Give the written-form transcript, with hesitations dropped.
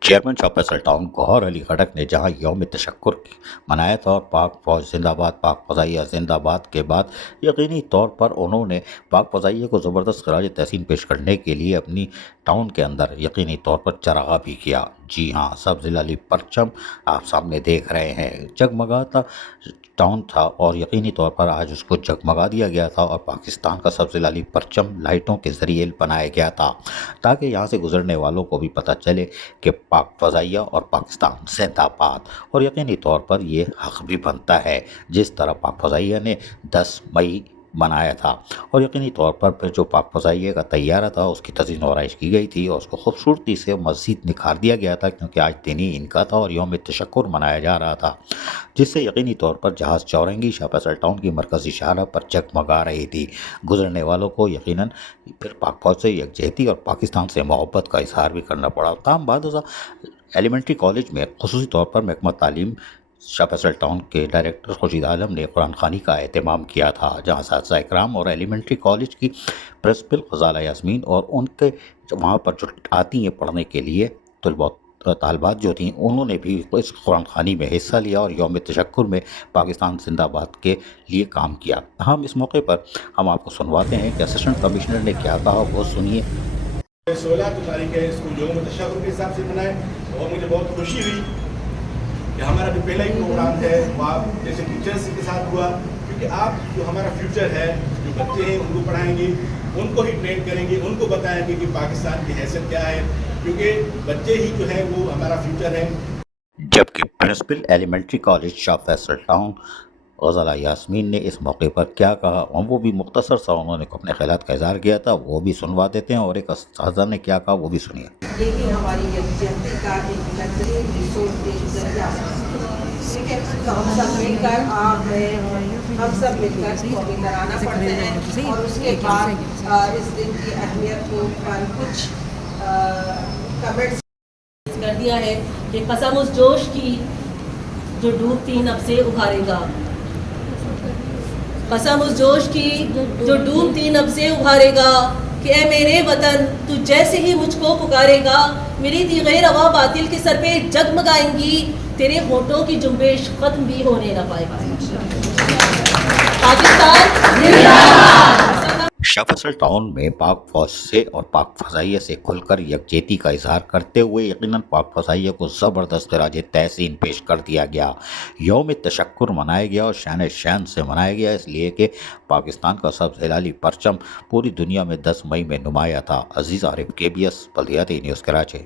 Chairman شاہ Faisal town گوہر علی خٹک نے جہاں یوم تشکر منایا تھا اور پاک فوج زندہ باد پاک فضائیہ زندہ باد کے بعد یقینی طور پر انہوں نے پاک فضائیہ کو زبردست خراج تحسین پیش کرنے کے لیے اپنی ٹاؤن کے اندر یقینی طور پر چراغاں بھی کیا۔ جی ہاں، سبز لالی پرچم آپ سامنے دیکھ رہے ہیں، جگمگاتا ٹاؤن تھا اور یقینی طور پر آج اس کو جگمگا دیا گیا تھا اور پاکستان کا سبز لالی پرچم لائٹوں کے ذریعے بنایا گیا تھا تاکہ یہاں سے گزرنے والوں کو بھی پتہ چلے کہ پاک فضائیہ اور پاکستان زندہ باد، اور یقینی طور پر یہ حق بھی بنتا ہے جس طرح پاک فضائیہ نے 10 مئی منایا تھا، اور یقینی طور پر پھر جو پاک فضائیہ کا طیارہ تھا اس کی تزئین و آرائش کی گئی تھی اور اس کو خوبصورتی سے مزید نکھار دیا گیا تھا کیونکہ آج دینی ان کا تھا اور یوم تشکر منایا جا رہا تھا، جس سے یقینی طور پر جہاز چورنگی شاہ فیصل ٹاؤن کی مرکزی شاہراہ پر جگمگا رہی تھی۔ گزرنے والوں کو یقیناً پھر پاک فوج سے یکجہتی اور پاکستان سے محبت کا اظہار بھی کرنا پڑا۔ تاہم بعد ازاں ایلیمنٹری کالج میں خصوصی طور پر محکمہ تعلیم شاہ فیصل ٹاؤن کے ڈائریکٹر خورشید عالم نے قرآن خوانی کا اہتمام کیا تھا، جہاں اساتذہ اکرام اور ایلیمنٹری کالج کی پرنسپل غزالہ یاسمین اور ان کے وہاں پر جو آتی ہیں پڑھنے کے لیے طالبات جو تھیں، انہوں نے بھی اس قرآن خوانی میں حصہ لیا اور یوم تشکر میں پاکستان زندہ باد کے لیے کام کیا۔ ہم اس موقع پر ہم آپ کو سنواتے ہیں کہ اسسٹنٹ کمشنر نے کیا کہا، وہ سنیے۔ 16 تاریخ ہے، اس کو یوم تشکر کے حساب سے منائے اور مجھے بہت خوشی ہوئی کہ ہمارا جو پہلا ہی پروگرام ہے وہ آپ جیسے ٹیچرس کے ساتھ ہوا، کیونکہ آپ جو ہمارا فیوچر ہے، جو بچے ہیں ان کو پڑھائیں گے، ان کو ہی ٹرین کریں گے، ان کو بتائیں گے کہ پاکستان کی حیثیت کیا ہے، کیونکہ بچے ہی جو ہے وہ ہمارا فیوچر ہے۔ جبکہ پرنسپل ایلیمنٹری کالج شاہ فیصل ٹاؤن غزالہ یاسمین نے اس موقع پر کیا کہا، وہ بھی مختصر سا انہوں نے اپنے خیالات کا اظہار کیا تھا، وہ بھی سنوا دیتے ہیں، اور ایک اساتذہ نے کیا کہا وہ بھی سنیے۔ یہی ہماری یکجہتی کا ایک بہترین ریسورس کے ذریعہ ہے، ٹھیک ہے، تو ہم سب مل کر ہم سب مل کر قومی ترانہ پڑھتے ہیں اور اس کے بعد اس دن کی اہمیت کے اوپر کچھ کمنٹس کر دیا ہے کہ قسم اس جوش کی جو ڈوبتی نب سے ابھارے گا، قسم اس جوش کی جو ڈوبتی نب سے ابھارے گا، کہ اے میرے وطن تو جیسے ہی مجھ کو پکارے گا، میری دیغیں روا باطل کے سر پہ جگمگائیں گی، تیرے ہونٹوں کی جنبش ختم بھی ہونے نہ پائے گا۔ شاہ فیصل ٹاؤن میں پاک فوج سے اور پاک فضائیہ سے کھل کر یکجہتی کا اظہار کرتے ہوئے یقیناً پاک فضائیہ کو زبردست خراج تحسین پیش کر دیا گیا۔ یوم تشکر منایا گیا اور شان شان سے منایا گیا، اس لیے کہ پاکستان کا سبز ہلالی پرچم پوری دنیا میں 10 مئی میں نمایاں تھا۔ عزیز عارف، KBS بلدیاتی نیوز، کراچی۔